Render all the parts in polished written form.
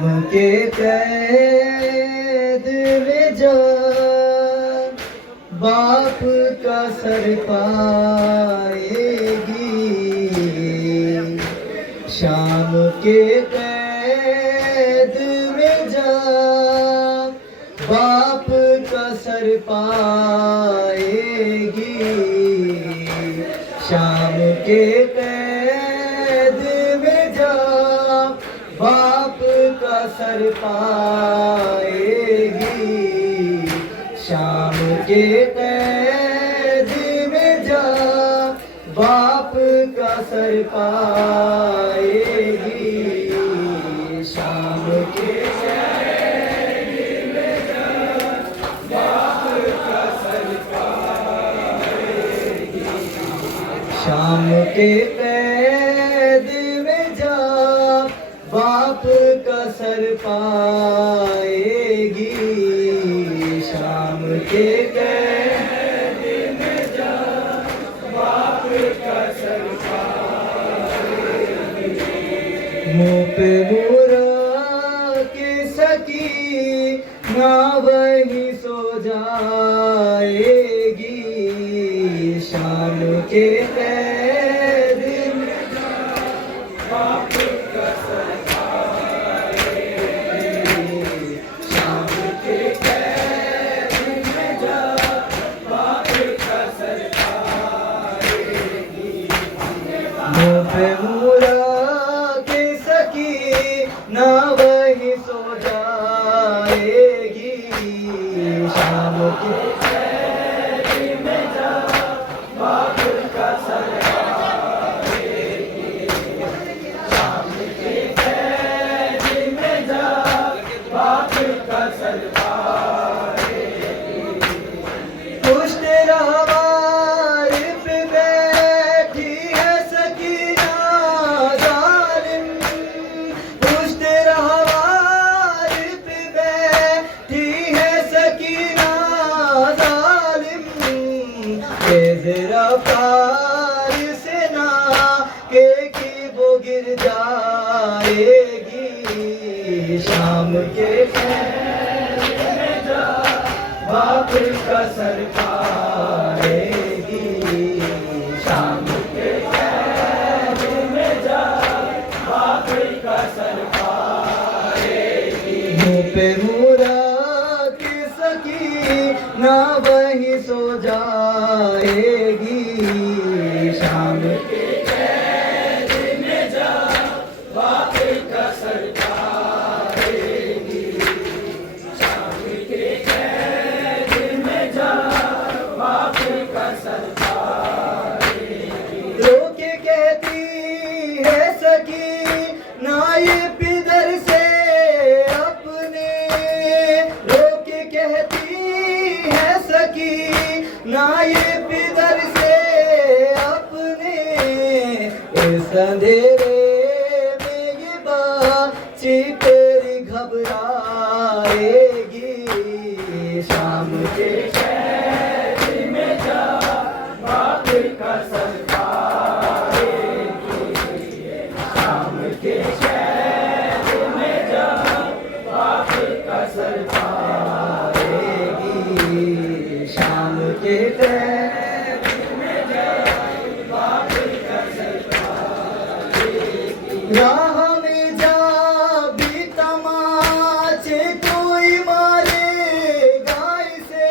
शाम के कैद में जा बाप का सर पाएगी। शाम के कैद में जा बाप का सर पाएगी। शाम के कैद में जा बाप का सर पाएगी। शाम के कैद में जा बाप का सर पाएगी। शाम के कैद में जा बाप का सर पाएगी। शाम के कैद में जा बाप का सर पाएगी। शाम के कैद में जा बाप का सर पाएगी। मुँह पे मुरा के सकी ना वही सो जाएगी। शाम के कैद में जा बाप का सर मुरा के सकी ना वही सो जाएगी। शाम के कैद में जा बाप का सर पाएगी। शाम के कैद में जा बाप का सर पाएगी। पुष्ट रहवार पे बैठी है सकीना जालिम। पुष्ट रहवार पे बैठी है सकीना जालिम। तेज रफ्तार से ना के की वो गिर जाएगी। शाम के कैद में जा बाप का सर पाएगी। शाम के कैद में जा बाप का सर पाएगी। मुँह पे मुरा के सकी ना वही सो जाएगी। शाम के कैद में जा बाप का सर पाएगी। शाम के कैद में जा बाप का सर पाएगी। रोके कहती है सकी नाइब इधर से अपने। रोके कहती है सकी नाइब इधर से अपने। इस अंधेरे में ये बाची तेरी घबराएगी। शाम के कैद में जा बाप का सर पाएगी। शाम के कैद में जा बाप का सर पाएगी। शाम के कैद में जा बाप का सर पाएगी। राह में जा भी तमाचे कोई मारेगा इसे।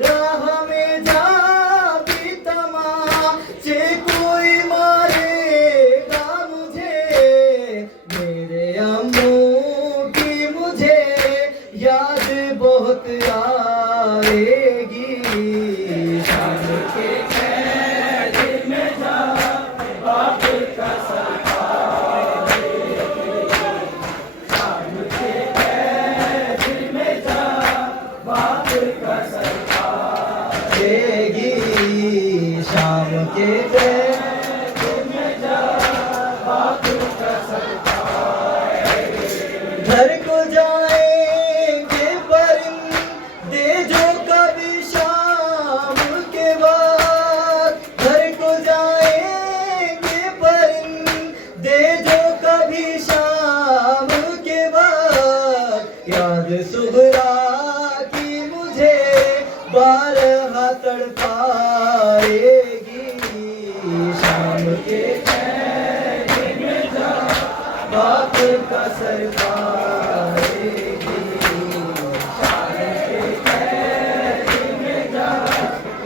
राह में जा भी तमाचे कोई मारेगा मुझे। मेरे अम्मू की मुझे याद बहुत आएगी। शाम के कैद में जा बाप का सर पाएगी। शाम के कैद में जा बाप का सर पाएगी। शाम के कैद में जा बाप का सर पाएगी। घर को जाएंगे परिंदे जो कभी याद सुबरा की मुझे बारह तड़पाएगी, शाम के कैद में जा बाप का सर पाएगी, शाम के कैद में जा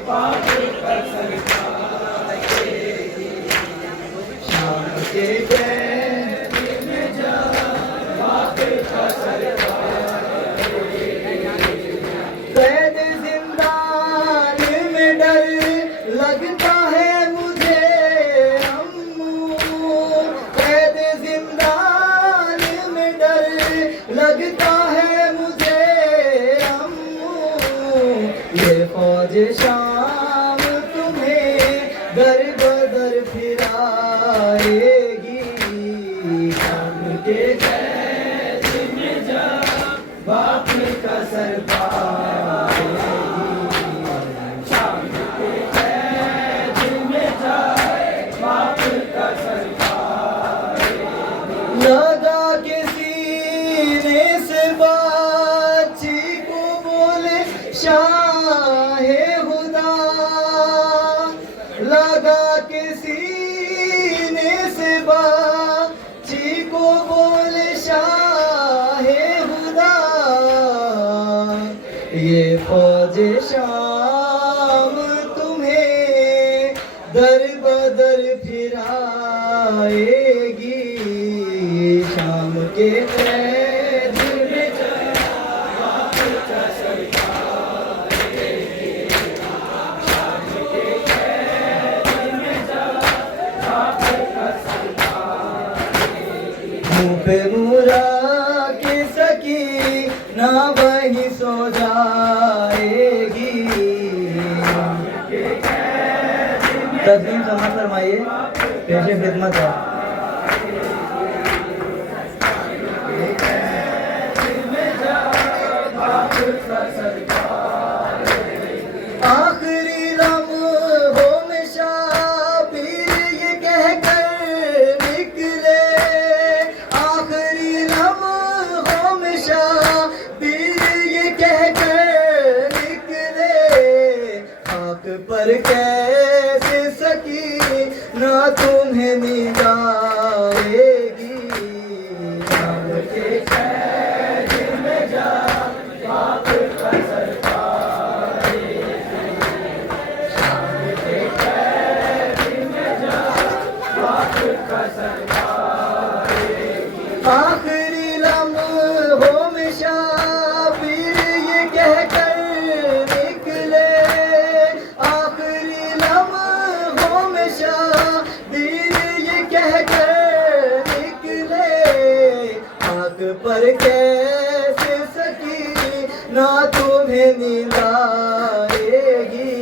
बाप का सर पाएगी, शाम के कैद में जा बाप का सर पाएगी। कैद जिंदान में डर लगता है मुझे अम्मू, कैद जिंदान में डर लगता है मुझे अम्मू, ये फौज शाम तुम्हें दर बदर फिराएगी, शाम के कैद में जा बाप का सर पाएगी, शाम के कैद में जा बाप का सर पाएगी। लगा के सीने से बाची को बोले शाहे खुदा, लगा के सीने से बाची को बोले शाहे खुदा, ये फौज शाम तुम्हें दर बदर फिराएगी, शाम के कैद में जा बाप का सर पाएगी, शाम के कैद में जा बाप का सर पाएगी। मुँह पे मुरा के सकी ना वही सो जाएगी, तस्लीम समाज फरमाइए पेशे खिदमत है। आखिरी लम्हों में शाबिर ये कहकर निकले, आखिरी लम्हों में शाबिर ये कहकर निकले, खाक पर कैसे सकी ना तुम्हें नींद आएगी, शाम के कैद में जा बाप का सर पाएगी, शाम के कैद में जा बाप का सर पाएगी। आखिरी लम्हों में शाबिर ये कहकर निकले, आखिरी लम्हों में शाबिर ये कहकर निकले, आँख पर कैसे सकी ना तुम्हें नींद आएगी,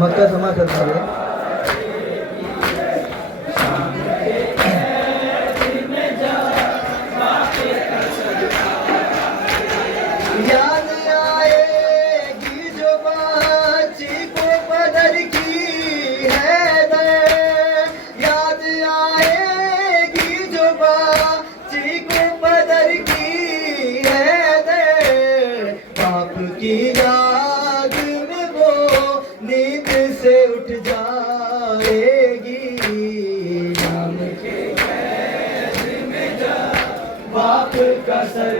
मक्का समा करता है। याद आएगी जो बाची को बदर की है दर, याद आएगी जो बाची को बदर की है दर, बाप की याद में वो नींद से उठ जाएगी, शाम के कैद में जा बाप का सर